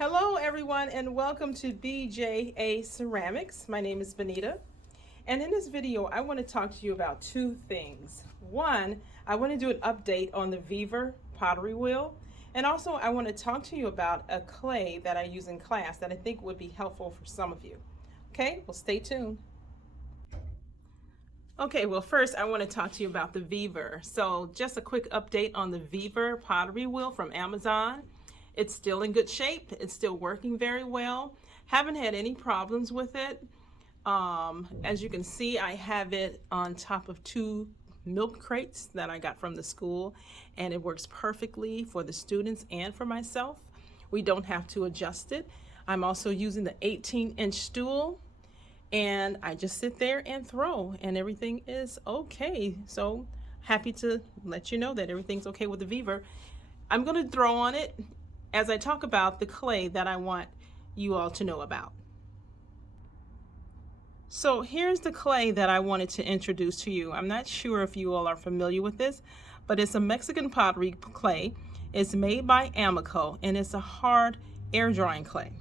Hello everyone and welcome to BJA Ceramics. My name is Benita, and in this video I want to talk to you about two things. One, I want to do an update on the Vevor pottery wheel, and also I want to talk to you about a clay that I use in class that I think would be helpful for some of you. Okay, well, stay tuned. Okay, well, first I want to talk to you about the Vevor. So just a quick update on the Vevor pottery wheel from Amazon. It's still in good shape. It's still working very well. Haven't had any problems with it. As you can see, I have it on top of two milk crates that I got from the school, and it works perfectly for the students and for myself. We don't have to adjust it. I'm also using the 18-inch stool, and I just sit there and throw, and everything is okay. So happy to let you know that everything's okay with the Vevor. I'm going to throw on it as I talk about the clay that I want you all to know about. So here's the clay that I wanted to introduce to you. I'm not sure if you all are familiar with this, but it's a Mexican pottery clay. It's made by Amico, and it's a hard air drying clay.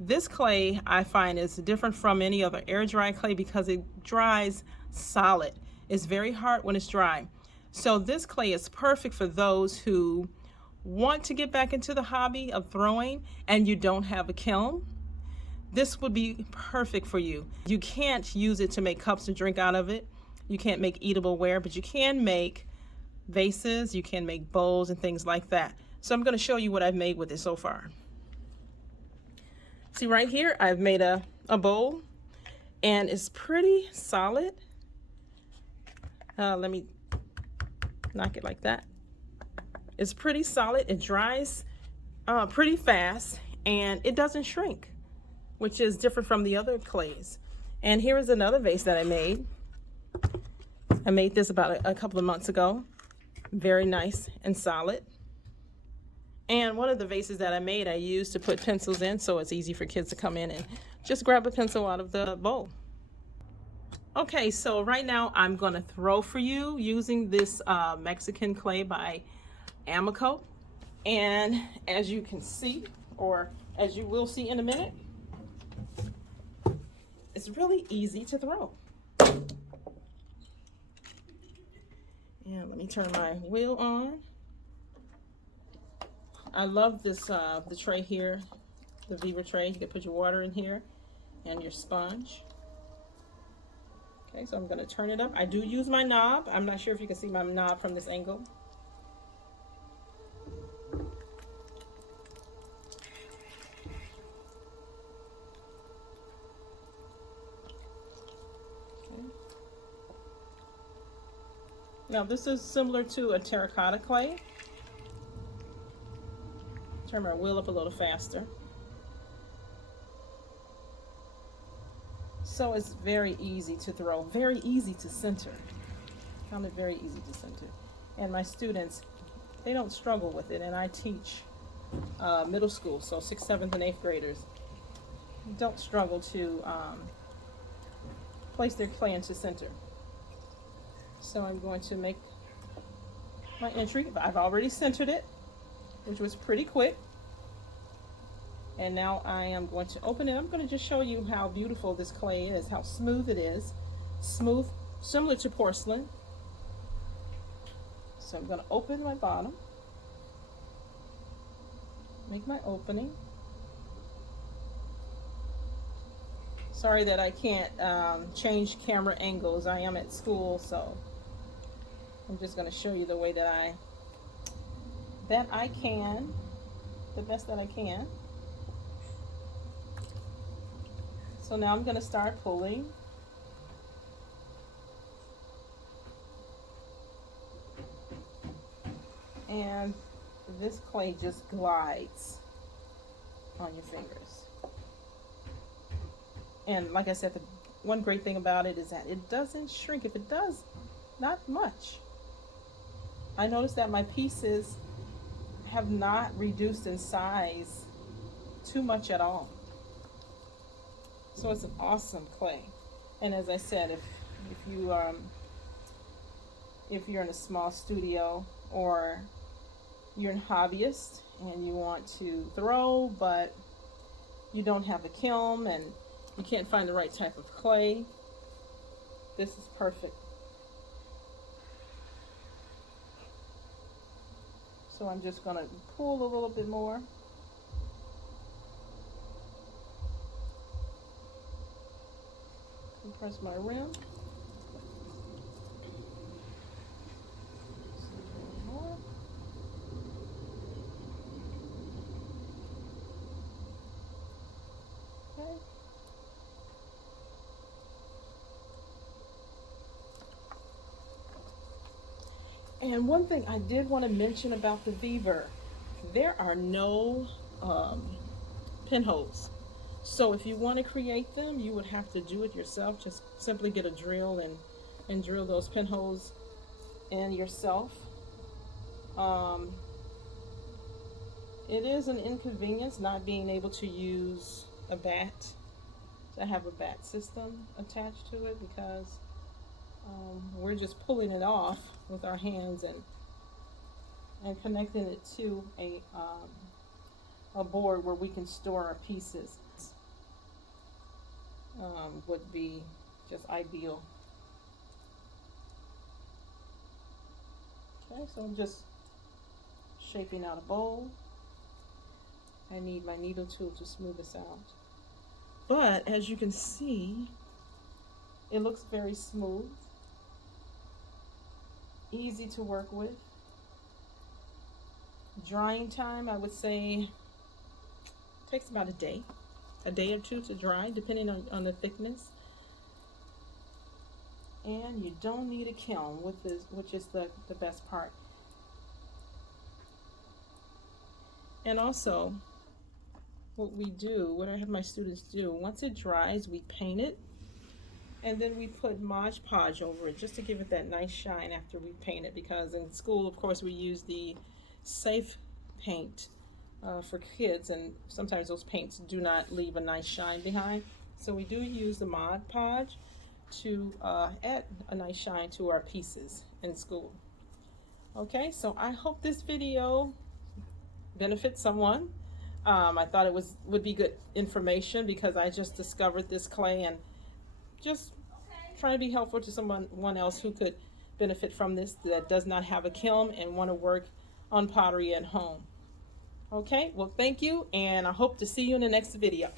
This clay I find is different from any other air dry clay because it dries solid. It's very hard when it's dry. So this clay is perfect for those who want to get back into the hobby of throwing and you don't have a kiln. This would be perfect for you. You can't use it to make cups to drink out of it. You can't make eatable ware, but you can make vases, you can make bowls and things like that. So I'm going to show you what I've made with it so far. See right here, I've made a bowl, and it's pretty solid. Let me knock it like that. It's pretty solid. It dries pretty fast, and it doesn't shrink, which is different from the other clays. And here is another vase that I made. I made this about a couple of months ago. Very nice and solid. And one of the vases that I made, I used to put pencils in, so it's easy for kids to come in and just grab a pencil out of the bowl. Okay, so right now I'm going to throw for you using this Mexican clay by Amico. And as you can see, or as you will see in a minute, it's really easy to throw. And let me turn my wheel on. I love this, the tray here, the Vevor tray. You can put your water in here and your sponge. Okay, so I'm going to turn it up. I do use my knob. I'm not sure if you can see my knob from this angle. Okay. Now this is similar to a terracotta clay. Turn my wheel up a little faster. So it's very easy to throw, very easy to center. I found it very easy to center. And my students, they don't struggle with it. And I teach middle school, so 6th, 7th, and 8th graders don't struggle to place their clay into center. So I'm going to make my entry. I've already centered it, which was pretty quick. And now I am going to open it. I'm going to just show you how beautiful this clay is, how smooth it is. Smooth, similar to porcelain. So I'm going to open my bottom. Make my opening. Sorry that I can't change camera angles. I am at school, so I'm just going to show you the way that I can, the best that I can. So now I'm going to start pulling. And this clay just glides on your fingers. And like I said, the one great thing about it is that it doesn't shrink. If it does, not much. I noticed that my pieces have not reduced in size too much at all. So it's an awesome clay. And as I said, if you're in a small studio or you're a hobbyist and you want to throw, but you don't have a kiln and you can't find the right type of clay, this is perfect. So I'm just going to pull a little bit more. Compress my rim. Okay. And one thing I did want to mention about the Vevor, there are no pinholes. So if you want to create them, you would have to do it yourself. Just simply get a drill and drill those pinholes in yourself. It is an inconvenience not being able to use a bat, to have a bat system attached to it, because we're just pulling it off with our hands and connecting it to a board where we can store our pieces. Would be just ideal. Okay, so I'm just shaping out a bowl. I need my needle tool to smooth this out. But as you can see, it looks very smooth, easy to work with. Drying time, I would say, takes about a day or two to dry, depending on the thickness. And you don't need a kiln, which is the best part. And also, what I have my students do, once it dries, we paint it, and then we put Mod Podge over it just to give it that nice shine after we paint it, because in school, of course, we use the safe paint for kids, and sometimes those paints do not leave a nice shine behind. So we do use the Mod Podge to add a nice shine to our pieces in school. Okay, so I hope this video benefits someone. I thought it would be good information, because I just discovered this clay and just trying to be helpful to someone else who could benefit from this, that does not have a kiln and want to work on pottery at home. Okay, well, thank you, and I hope to see you in the next video.